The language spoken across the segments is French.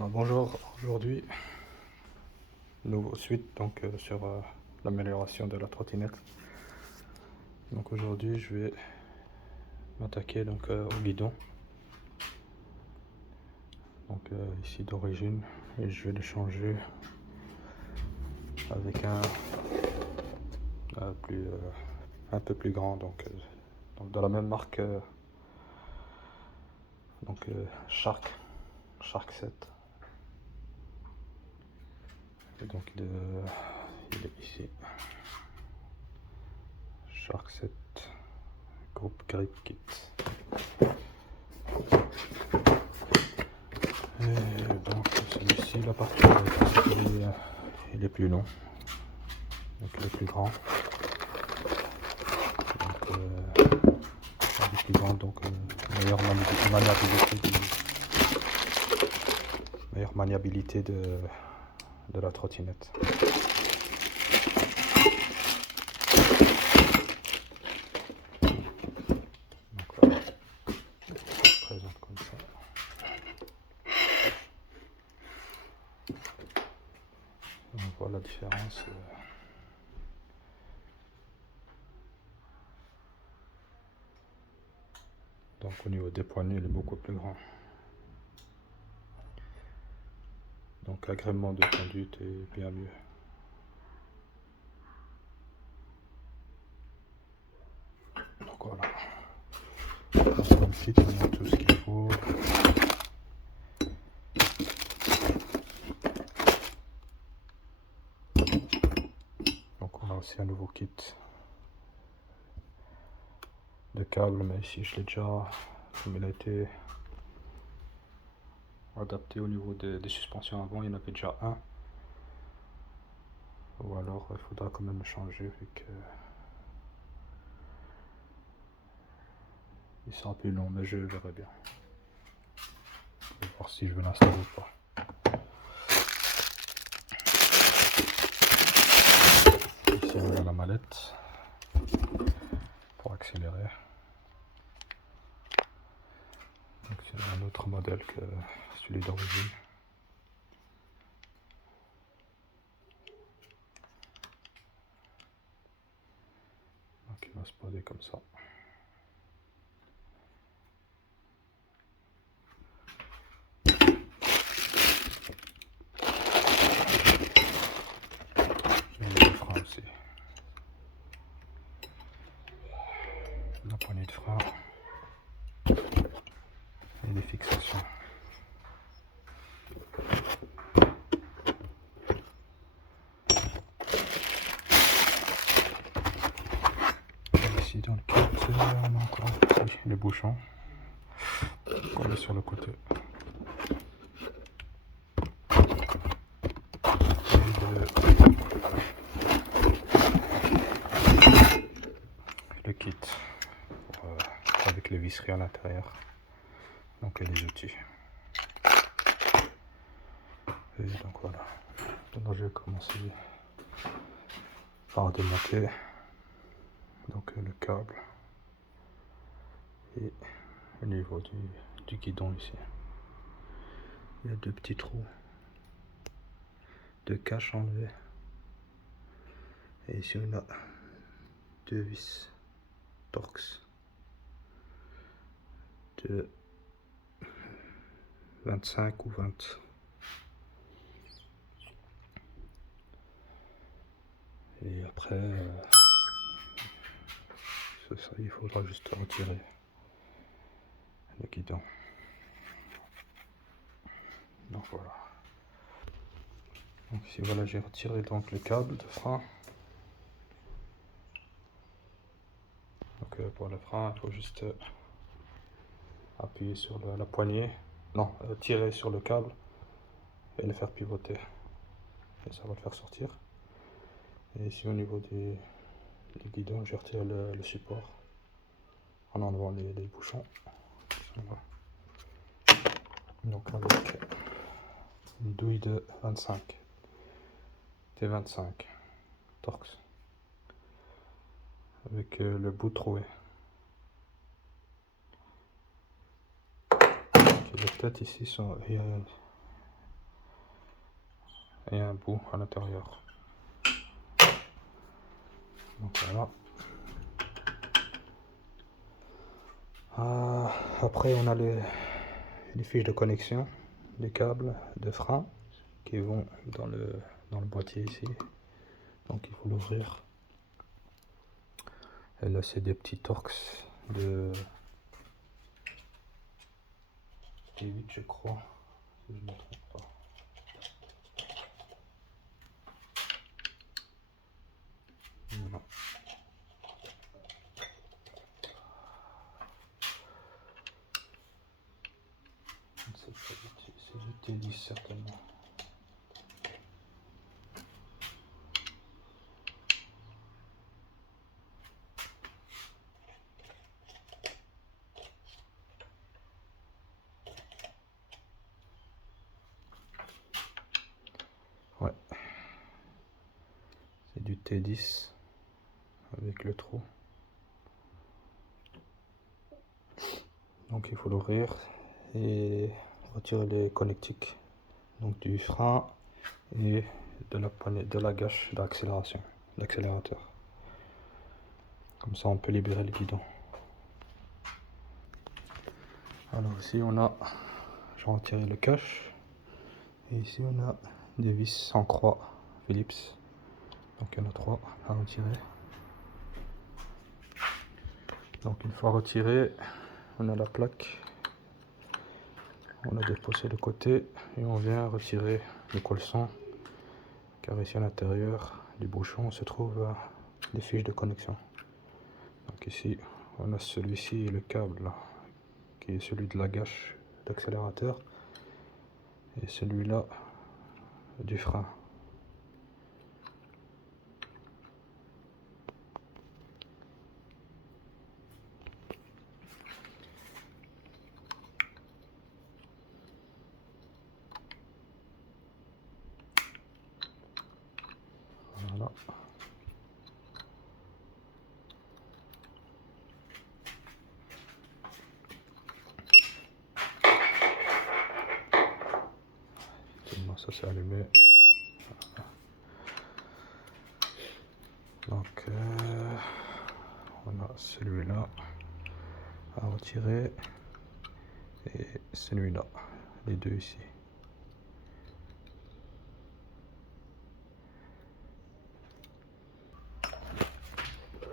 Bonjour, aujourd'hui, nouveau suite sur l'amélioration de la trottinette. Donc aujourd'hui, je vais m'attaquer au guidon. Ici d'origine, et je vais le changer avec un peu plus grand, donc de la même marque, Shark 7. Et donc il est ici, Shark 7 Group Grip Kit. Et donc celui-ci, la particularité, c'est qu'il est plus long, donc il est plus grand. Il est plus grand, donc meilleure maniabilité de la trottinette. Donc voilà, ça se présente comme ça. On voit la différence. Donc au niveau des poignées, il est beaucoup plus grand. Donc l'agrément de conduite est bien mieux. Donc voilà. Sur le site, on a tout ce qu'il faut. Donc on a aussi un nouveau kit de câbles, mais ici je l'ai déjà, comme il a été adapté au niveau des suspensions avant, il y en avait déjà un. Ou alors il faudra quand même le changer vu que il sera plus long, mais je verrai bien. Je vais voir si je veux l'installer ou pas. Ici on a la mallette pour accélérer. Donc c'est un autre modèle que celui d'origine. Donc il va se poser comme ça. Aussi. La poignée de frein et les fixations. Et ici dans le kit, on a encore les bouchons qu'on met sur le côté. Le kit avec les visseries à l'intérieur, donc et les outils. Et donc voilà, maintenant je vais commencer par démonter donc le câble et au niveau du guidon ici. Il y a deux petits trous de cache enlevés, et ici on a deux vis Torx de 25 ou 20. Et après, ça, il faudra juste retirer le guidon. Donc voilà. Donc ici voilà, j'ai retiré donc le câble de frein. Donc pour le frein, il faut juste appuyer sur la poignée, non, tirer sur le câble et le faire pivoter. Et ça va le faire sortir. Et ici au niveau du guidon, j'ai retiré le support en enlevant les bouchons. Voilà. Donc avec une douille de 25 T25 Torx avec le bout troué. Les têtes ici sont, il et un bout à l'intérieur. Donc voilà. Après on a les fiches de connexion des câbles de frein qui vont dans le boîtier ici. Donc il faut l'ouvrir. Et là c'est des petits Torx de 8 je crois, si je ne me trompe pas. Non. C'est du T10 certainement. Ouais. C'est du T10 avec le trou. Donc il faut l'ouvrir et retirer les connectiques, donc du frein et de la poignée, de la gâche d'accélération, l'accélérateur. Comme ça on peut libérer le guidon. Alors ici on a, j'ai retiré le cache, et ici on a des vis en croix Phillips, donc il y en a 3 à retirer. Donc une fois retiré, on a la plaque, on a déposé de côté et on vient retirer le colson, car ici à l'intérieur du bouchon se trouvent des fiches de connexion. Donc ici on a celui-ci et le câble là, qui est celui de la gâche d'accélérateur, et celui-là du frein. Voilà. Ça c'est allumé. Donc on a celui-là à retirer et celui-là, les deux ici.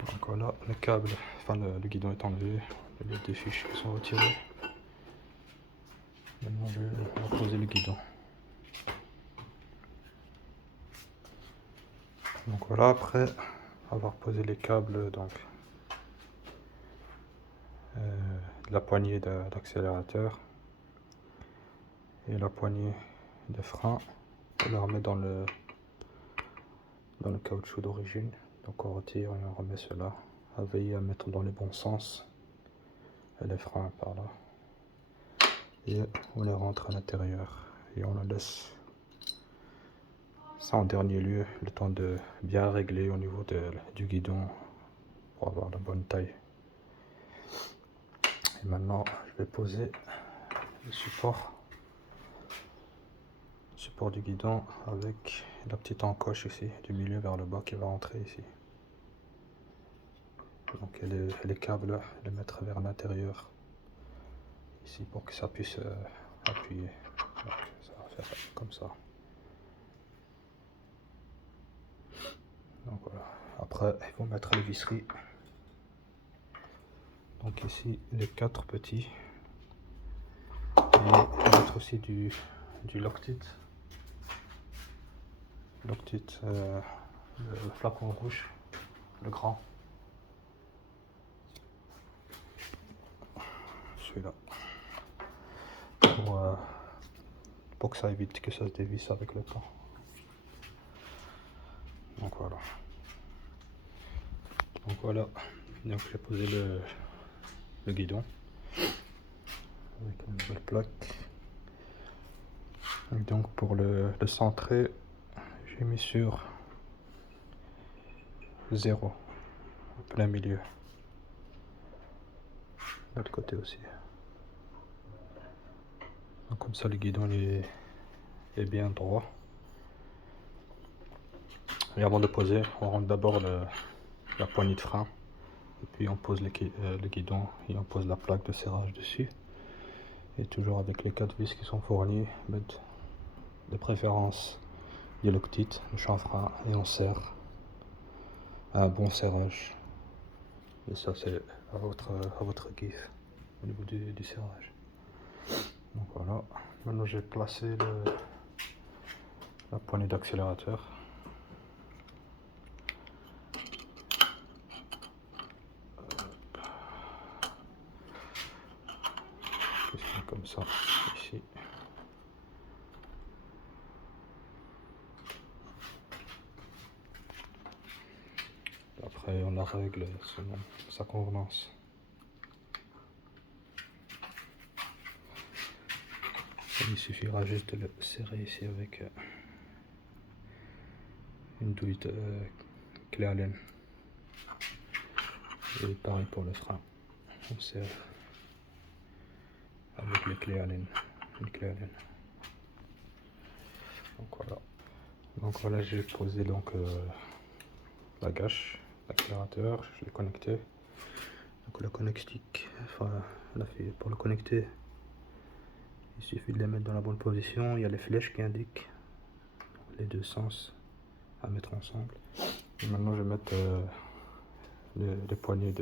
Donc voilà, le câble, enfin le guidon est enlevé, les deux fiches qui sont retirées. Maintenant je vais reposer le guidon. Donc voilà, après avoir posé les câbles donc de la poignée d'accélérateur et la poignée de frein, on la remet dans le caoutchouc d'origine. Donc on retire et on remet cela, à veiller à mettre dans les bons sens, et les freins par là, et on les rentre à l'intérieur et on la laisse. Ça en dernier lieu, le temps de bien régler au niveau du guidon pour avoir la bonne taille. Et maintenant je vais poser le support du guidon avec la petite encoche ici, du milieu vers le bas, qui va rentrer ici. Donc les câbles, les mettre vers l'intérieur ici pour que ça puisse appuyer. Donc, ça va faire comme ça. Donc voilà. Après il faut mettre les visseries. Donc ici les 4 petits, et mettre aussi du Loctite. Loctite, le flacon rouge, le grand. Celui-là. Pour que ça évite que ça se dévisse avec le temps. Donc voilà. Donc j'ai posé le guidon avec une nouvelle plaque. Et donc pour le centrer, j'ai mis sur 0, au plein milieu. De l'autre côté aussi. Donc comme ça le guidon est bien droit. Et avant de poser, on rentre d'abord la poignée de frein. Et puis on pose le guidon et on pose la plaque de serrage dessus. Et toujours avec les 4 vis qui sont fournis, mettre de préférence des loctites, le chanfrein, et on serre un bon serrage. Et ça c'est à votre kiff au niveau du serrage. Donc voilà, maintenant j'ai placé la poignée d'accélérateur. Comme ça, ici. Après on la règle selon sa convenance. Il suffira juste de le serrer ici avec une douille de clé Allen. Et pareil pour le frein. On serre avec les clés Allen. Une clé Allen. Donc voilà, j'ai posé donc la gâche, l'accélérateur, je l'ai connecté. Donc le connect stick, enfin pour le connecter, il suffit de les mettre dans la bonne position. Il y a les flèches qui indiquent les deux sens à mettre ensemble. Et maintenant je vais mettre les poignées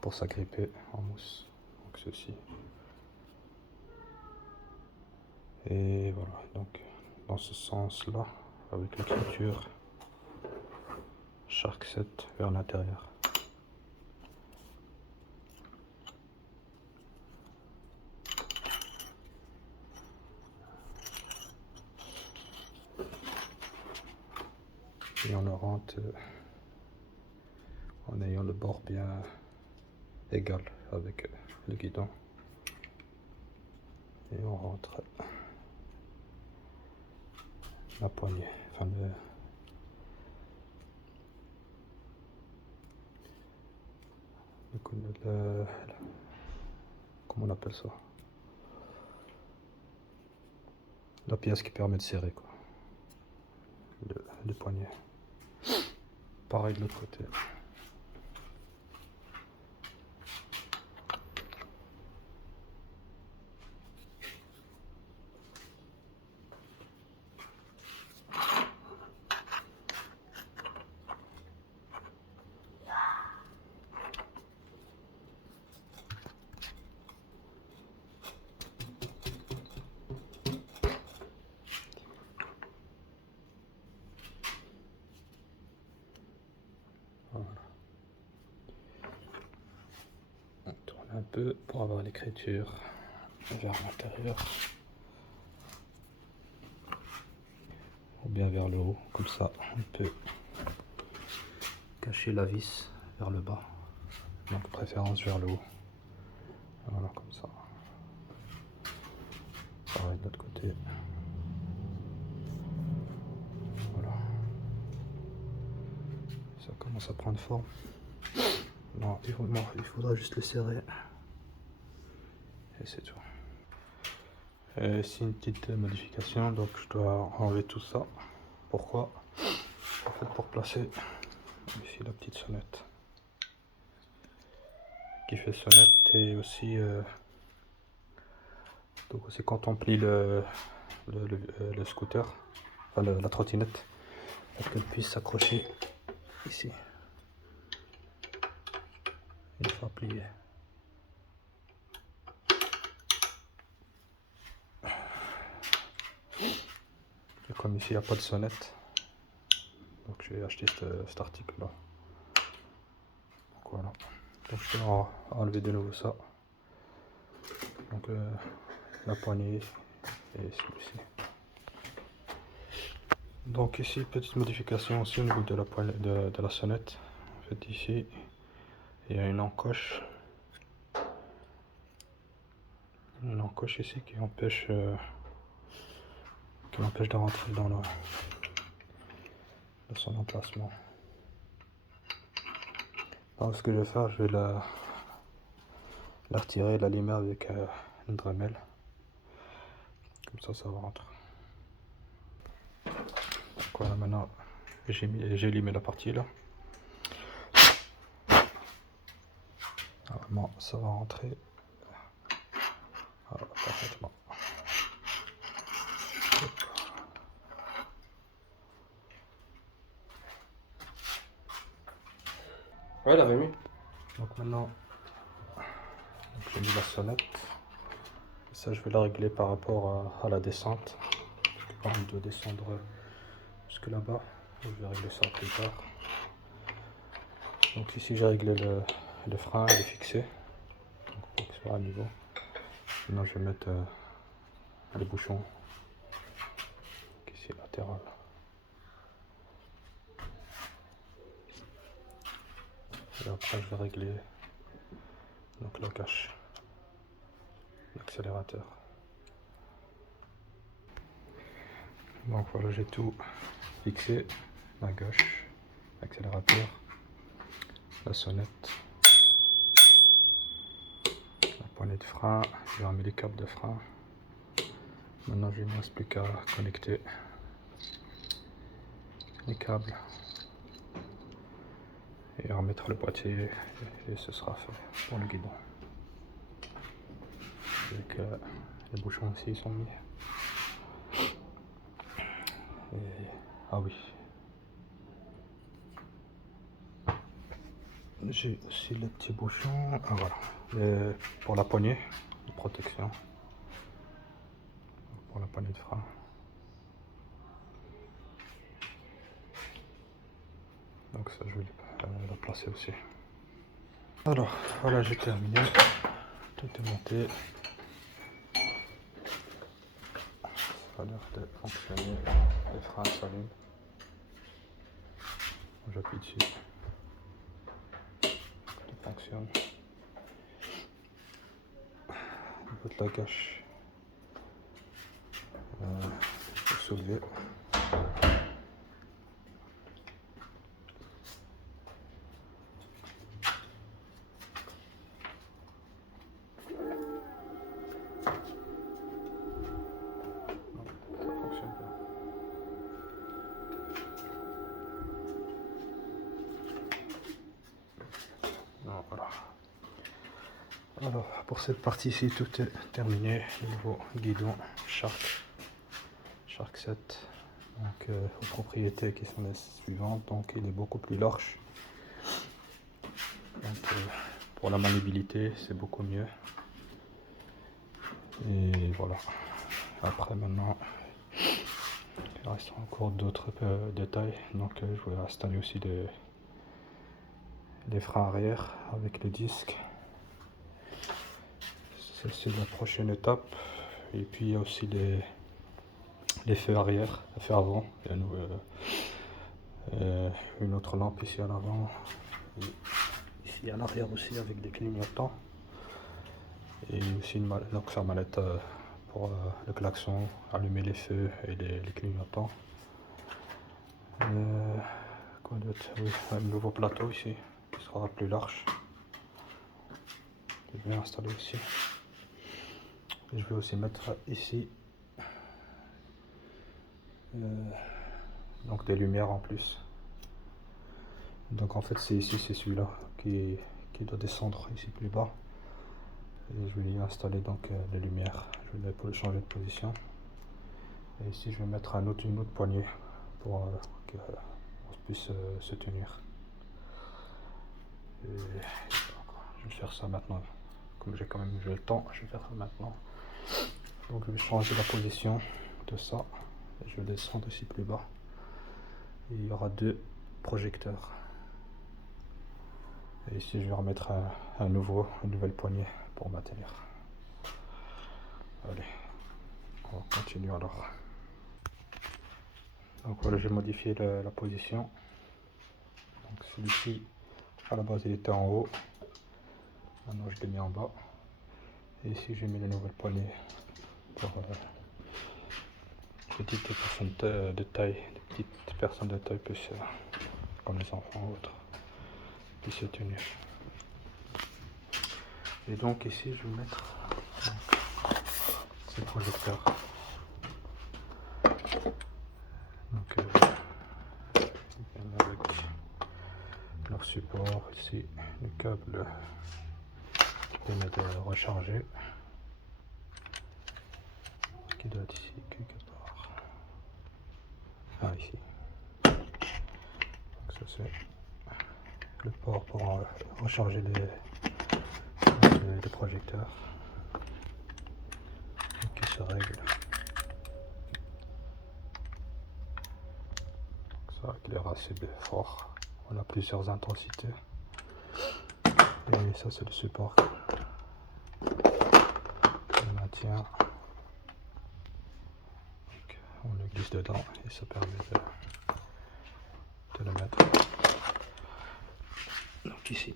pour s'agripper en mousse. Donc ceci. Et voilà, donc dans ce sens là, avec l'écriture Shark 7 vers l'intérieur. Et on le rentre en ayant le bord bien égal avec le guidon. Et on rentre la poignée, enfin comment on appelle ça, la pièce qui permet de serrer quoi, le poignet. Pareil de l'autre côté. Voilà. On tourne un peu pour avoir l'écriture vers l'intérieur ou bien vers le haut, comme ça on peut cacher la vis vers le bas, donc préférence vers le haut. Voilà, comme ça. Pareil de l'autre côté. Voilà. Ça commence à prendre forme. Non, il faudra juste le serrer. Et c'est tout. C'est une petite modification, donc je dois enlever tout ça. Pourquoi? En fait, pour placer ici la petite sonnette qui fait sonnette, et aussi donc c'est quand on plie le scooter, enfin la trottinette, pour qu'elle puisse s'accrocher ici une fois pliée. Et comme ici il n'y a pas de sonnette, donc j'ai acheté cet article là. Donc voilà, donc je vais enlever de nouveau ça, donc la poignée et celui-ci. Donc ici petite modification aussi au niveau de la poignée de la sonnette. En fait ici il y a une encoche ici qui empêche de rentrer dans son emplacement. Alors ce que je vais faire, je vais la retirer, la limer avec une Dremel, comme ça rentre. Donc voilà, maintenant J'ai limé la partie là. Normalement ça va rentrer. Voilà, parfaitement. Ouais, il avait mis. Donc maintenant, j'ai mis la sonnette. Et ça, je vais la régler par rapport à la descente. Je n'ai pas envie de descendre jusque là-bas. Je vais régler ça plus tard. Donc ici, j'ai réglé le frein, il est fixé. Donc pour qu'il soit à niveau. Maintenant, je vais mettre les bouchons. Donc ici, latéral. Et après, je vais régler donc la cache, l'accélérateur. Donc voilà, j'ai tout fixé. La gauche, l'accélérateur, la sonnette, la poignée de frein. J'ai remis les câbles de frein. Maintenant, il ne me reste plus qu'à connecter les câbles et remettre le boîtier et ce sera fait pour le guidon. Donc, les bouchons aussi sont mis. Et, ah oui. J'ai aussi les petits bouchons. Ah voilà. Pour la poignée de protection. Pour la poignée de frein. Donc ça je vais la placer aussi. Alors voilà, j'ai terminé. Tout est monté. Ça a l'air de fonctionner. Les freins s'allument. J'appuie dessus. Tout fonctionne. Au niveau de la gâche. Je vais soulever. Voilà. Alors pour cette partie-ci, tout est terminé. Nouveau guidon Shark 7. Donc aux propriétés qui sont les suivantes. Donc il est beaucoup plus large. Donc, pour la maniabilité, c'est beaucoup mieux. Et voilà. Après maintenant, il reste encore d'autres détails. Donc je vais installer aussi les freins arrière avec les disques. C'est la prochaine étape. Et puis il y a aussi les feux arrière, les feux avant. Il y a une autre lampe ici à l'avant. Ici à l'arrière aussi avec des clignotants. Et aussi une manette pour le klaxon, allumer les feux et les clignotants. Quoi d'autre? Oui, un nouveau plateau ici qui sera plus large. Je vais installer ici. Et je vais aussi mettre ici donc des lumières en plus. Donc en fait c'est ici, c'est celui-là qui doit descendre ici plus bas. Et je vais y installer donc les lumières. Je vais le changer de position. Et ici je vais mettre une autre poignée pour qu'on puisse se tenir. Et je vais faire ça maintenant. Comme j'ai quand même eu le temps, je vais faire ça maintenant. Donc je vais changer la position de ça. Et je vais descendre ici plus bas. Et il y aura deux projecteurs. Et ici je vais remettre une nouvelle poignée pour maintenir. Allez, on va continuer alors. Donc voilà, j'ai modifié la position. Donc celui-ci, à la base il était en haut. Maintenant je l'ai mis en bas. Et ici j'ai mis les nouvelles poignées pour petites personnes de taille, des petites personnes de taille plus comme les enfants ou autres, puissent se tenir. Et donc ici je vais mettre ces projecteurs. Donc support ici, le câble qui permet de recharger, qui doit être ici quelque part. Ah, ici. Donc ça c'est le port pour recharger les projecteurs qui se règle. Ça éclaire assez fort. On a plusieurs intensités. Et ça c'est le support qui le maintient. Donc, on le glisse dedans et ça permet de le mettre. Donc ici.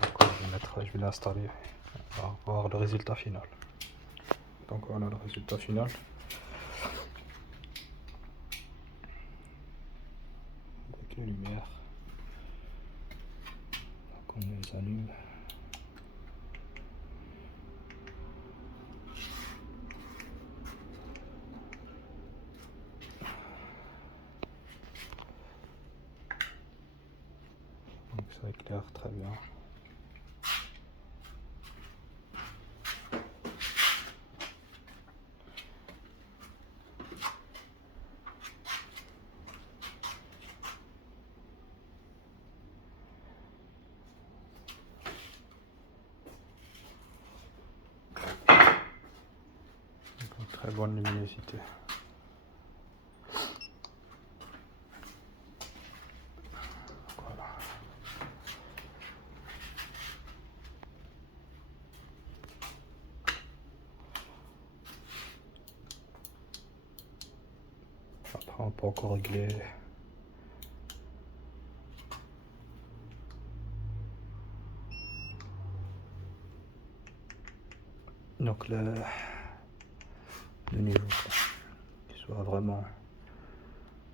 Donc, je vais l'installer. On va voir le résultat final. Donc voilà le résultat final. Avec les lumières. Donc on les allume. Donc ça éclaire très bien. Donc, une très bonne luminosité. Voilà. Après on peut encore régler donc le niveau, qu'il soit vraiment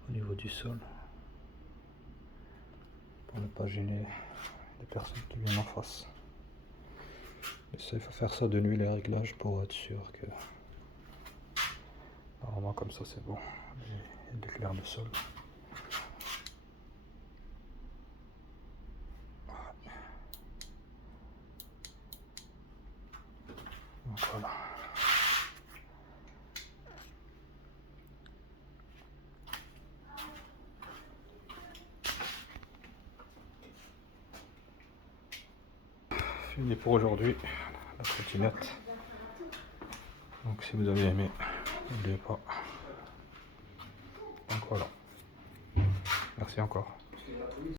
au niveau du sol pour ne pas gêner les personnes qui viennent en face. Et ça, il faut faire ça de nuit, les réglages, pour être sûr que normalement comme ça c'est bon. Il éclaire le sol. Donc voilà. Fini pour aujourd'hui, la trottinette. Donc si vous avez aimé, n'oubliez pas. Donc voilà. Merci encore.